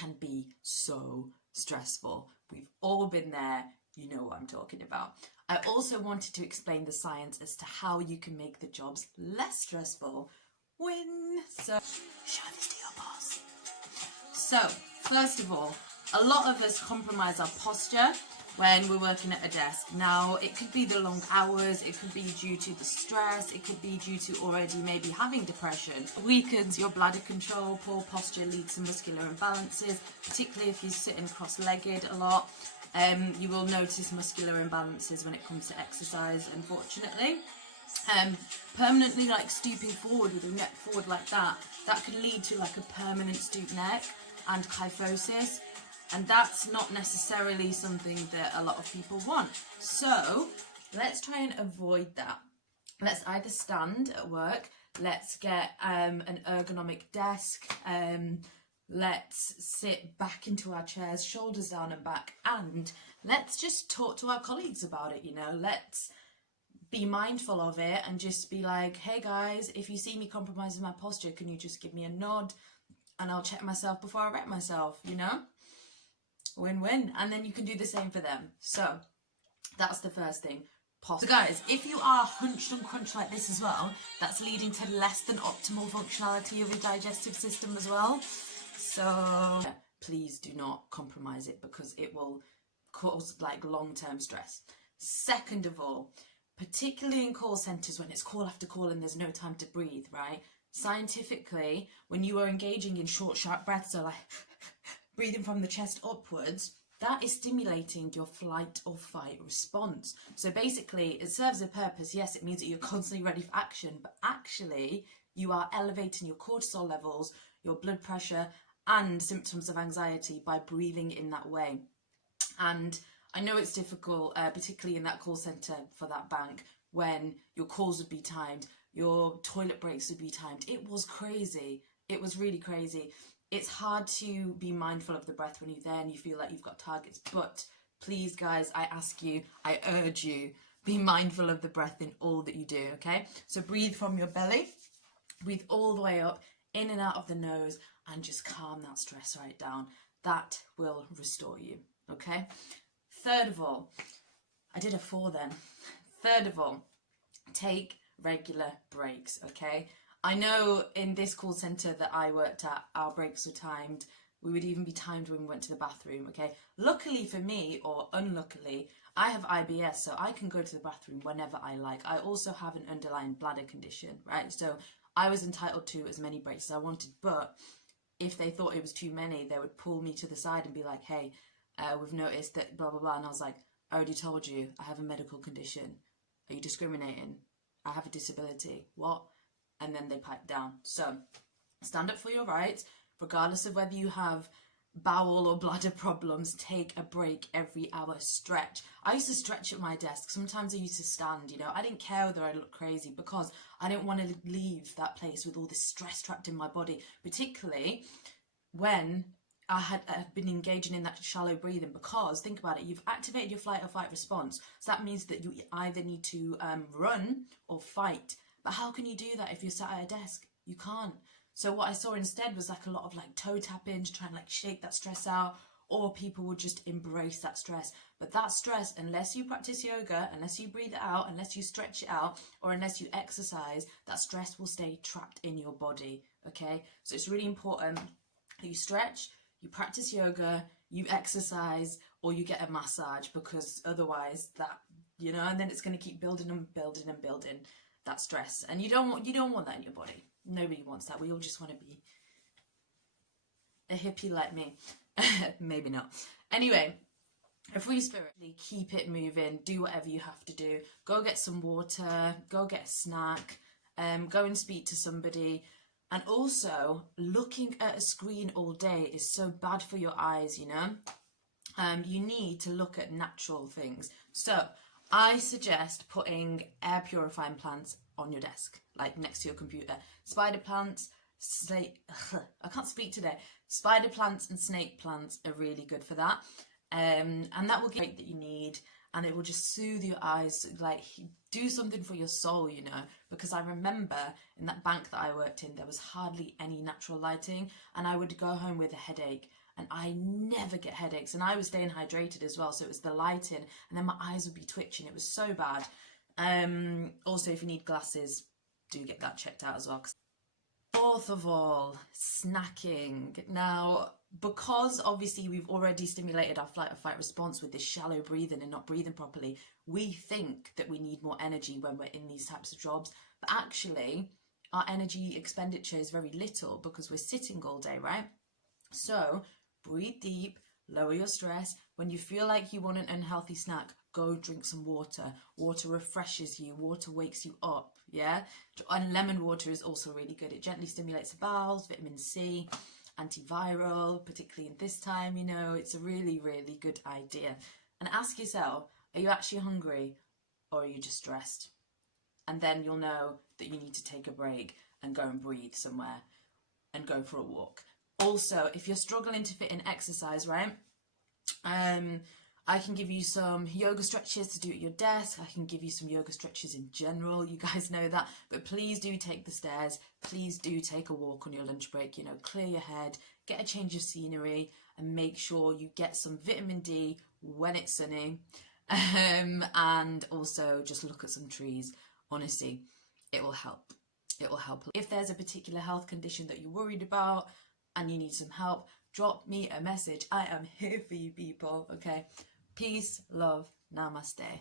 can be so stressful. We've all been there. You know what I'm talking about. I also wanted to explain the science as to how you can make the jobs less stressful so show this to your boss. So, first of all, a lot of us compromise our posture when we're working at a desk. Now, it could be the long hours, it could be due to the stress, it could be due to already maybe having depression. Weakens your bladder control, poor posture leads to muscular imbalances, particularly if you're sitting cross-legged a lot. You will notice muscular imbalances when it comes to exercise, unfortunately. Permanently like stooping forward with your neck forward like that could lead to like a permanent stoop neck and kyphosis, and that's not necessarily something that a lot of people want. So let's try and avoid that. Let's either stand at work, let's get an ergonomic desk, let's sit back into our chairs, shoulders down and back, and let's just talk to our colleagues about it, you know. Let's be mindful of it and just be like, hey guys, if you see me compromising my posture, can you just give me a nod and I'll check myself before I wreck myself, you know? Win-win. And then you can do the same for them. So that's the first thing. So guys, if you are hunched and crunched like this as well, that's leading to less than optimal functionality of your digestive system as well. So please do not compromise it, because it will cause like long-term stress. Second of all, particularly in call centres when it's call after call and there's no time to breathe, right? Scientifically, when you are engaging in short, sharp breaths, so like breathing from the chest upwards, that is stimulating your flight or fight response. So basically, it serves a purpose. Yes, it means that you're constantly ready for action, but actually you are elevating your cortisol levels, your blood pressure, and symptoms of anxiety by breathing in that way. And I know it's difficult, particularly in that call centre for that bank, when your calls would be timed, your toilet breaks would be timed. It was crazy. It was really crazy. It's hard to be mindful of the breath when you're there and you feel like you've got targets. But please, guys, I ask you, I urge you, be mindful of the breath in all that you do, okay? So breathe from your belly, breathe all the way up, in and out of the nose, and just calm that stress right down. That will restore you, okay? Third of all, I did a 4 then. Third of all, take regular breaks, okay? I know in this call centre that I worked at, our breaks were timed. We would even be timed when we went to the bathroom, okay? Luckily for me, or unluckily, I have IBS, so I can go to the bathroom whenever I like. I also have an underlying bladder condition, right? So I was entitled to as many breaks as I wanted, but if they thought it was too many, they would pull me to the side and be like, hey, we've noticed that blah, blah, blah. And I was like, I already told you, I have a medical condition. Are you discriminating? I have a disability. What? And then they pipe down. So stand up for your rights, regardless of whether you have bowel or bladder problems. Take a break every hour, stretch. I used to stretch at my desk. Sometimes I used to stand, you know. I didn't care whether I looked crazy, because I didn't want to leave that place with all this stress trapped in my body, particularly when I had been engaging in that shallow breathing. Because think about it, you've activated your flight or fight response. So that means that you either need to run or fight. But how can you do that if you're sat at a desk? You can't. So what I saw instead was like a lot of like toe tapping to try and like shake that stress out, or people would just embrace that stress. But that stress, unless you practice yoga, unless you breathe it out, unless you stretch it out, or unless you exercise, that stress will stay trapped in your body, okay? So it's really important that you stretch, you practice yoga, you exercise, or you get a massage, because otherwise that, you know, and then it's going to keep building and building and building that stress, and you don't want that in your body. Nobody wants that. We all just want to be a hippie like me. Maybe not. Anyway, a free spirit. Keep it moving. Do whatever you have to do. Go get some water. Go get a snack. Go and speak to somebody. And also, looking at a screen all day is so bad for your eyes, you know. You need to look at natural things. So I suggest putting air purifying plants on your desk, like next to your computer. Spider plants, I can't speak today. Spider plants and snake plants are really good for that. And that will get the that you need, and it will just soothe your eyes, like do something for your soul, you know. Because I remember in that bank that I worked in, there was hardly any natural lighting, and I would go home with a headache. and I never get headaches, and I was staying hydrated as well, so it was the lighting, and then my eyes would be twitching. It was so bad. Also, if you need glasses, do get that checked out as well. Fourth of all, snacking. Now, because obviously we've already stimulated our flight or fight response with this shallow breathing and not breathing properly, we think that we need more energy when we're in these types of jobs, but actually our energy expenditure is very little because we're sitting all day, right? So breathe deep, lower your stress. When you feel like you want an unhealthy snack, go drink some water. Water refreshes you, water wakes you up, yeah? And lemon water is also really good. It gently stimulates the bowels, vitamin C, antiviral, particularly in this time, you know, it's a really, really good idea. And ask yourself, are you actually hungry or are you just stressed? And then you'll know that you need to take a break and go and breathe somewhere and go for a walk. Also, if you're struggling to fit in exercise, right, I can give you some yoga stretches to do at your desk. I can give you some yoga stretches in general. You guys know that. But please do take the stairs. Please do take a walk on your lunch break. You know, clear your head, get a change of scenery, and make sure you get some vitamin D when it's sunny. And also just look at some trees. Honestly, it will help. It will help. If there's a particular health condition that you're worried about and you need some help, drop me a message. I am here for you people, okay? Peace, love, namaste.